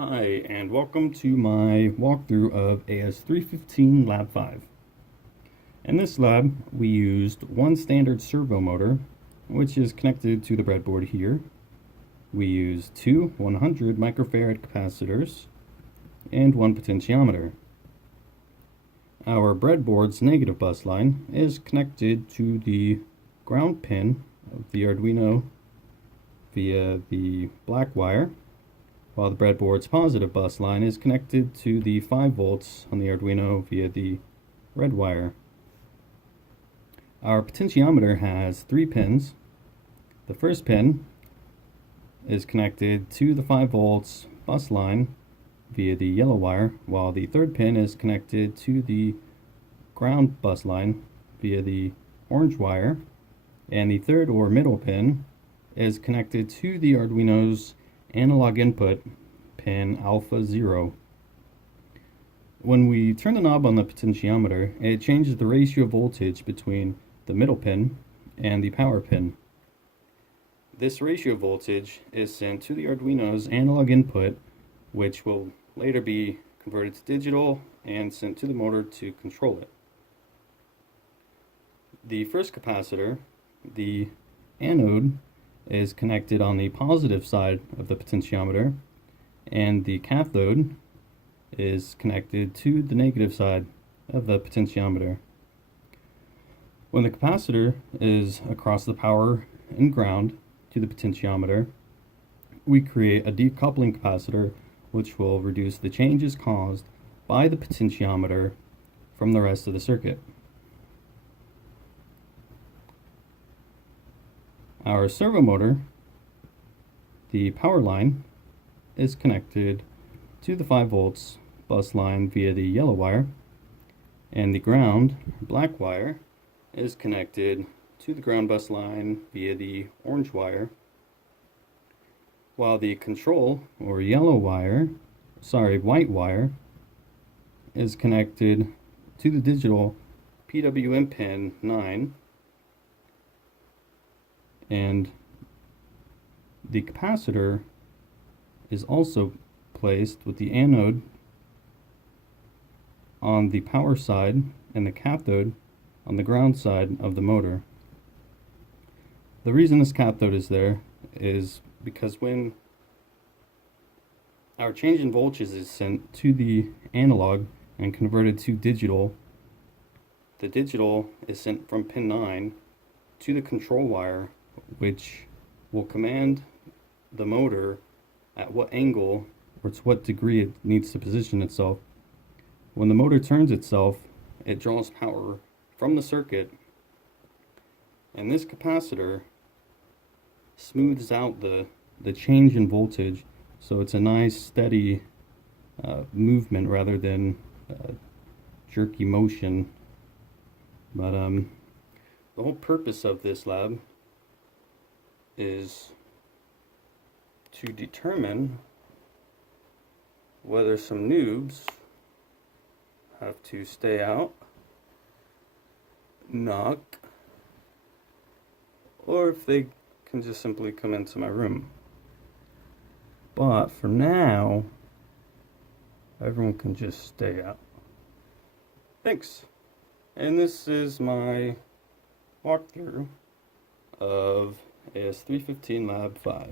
Hi, and welcome to my walkthrough of AS315 Lab 5. In this lab, we used one standard servo motor, which is connected to the breadboard here. We used two 100 microfarad capacitors and one potentiometer. Our breadboard's negative bus line is connected to the ground pin of the Arduino via the black wire, while the breadboard's positive bus line is connected to the 5 volts on the Arduino via the red wire. Our potentiometer has 3 pins. The first pin is connected to the 5 volts bus line via the yellow wire, while the third pin is connected to the ground bus line via the orange wire, and the third or middle pin is connected to the Arduino's analog input pin alpha 0. When we turn the knob on the potentiometer, it changes the ratio of voltage between the middle pin and the power pin. This ratio of voltage is sent to the Arduino's analog input, which will later be converted to digital and sent to the motor to control it. The first capacitor, the anode, is connected on the positive side of the potentiometer, and the cathode is connected to the negative side of the potentiometer. When the capacitor is across the power and ground to the potentiometer, we create a decoupling capacitor which will reduce the changes caused by the potentiometer from the rest of the circuit. Our servo motor, the power line, is connected to the 5 volts bus line via the yellow wire, and the ground, black wire, is connected to the ground bus line via the orange wire, while the control, or white wire, is connected to the digital PWM pin 9, and the capacitor is also placed with the anode on the power side and the cathode on the ground side of the motor. The reason this cathode is there is because when our change in voltage is sent to the analog and converted to digital, the digital is sent from pin 9 to the control wire, which will command the motor at what angle or to what degree it needs to position itself. When the motor turns itself, it draws power from the circuit, and this capacitor smooths out the change in voltage, so it's a nice steady movement rather than jerky motion. But the whole purpose of this lab is to determine whether some noobs have to stay out, knock, or if they can just simply come into my room. But for now, everyone can just stay out. Thanks. And this is my walkthrough of AS315 Lab 5.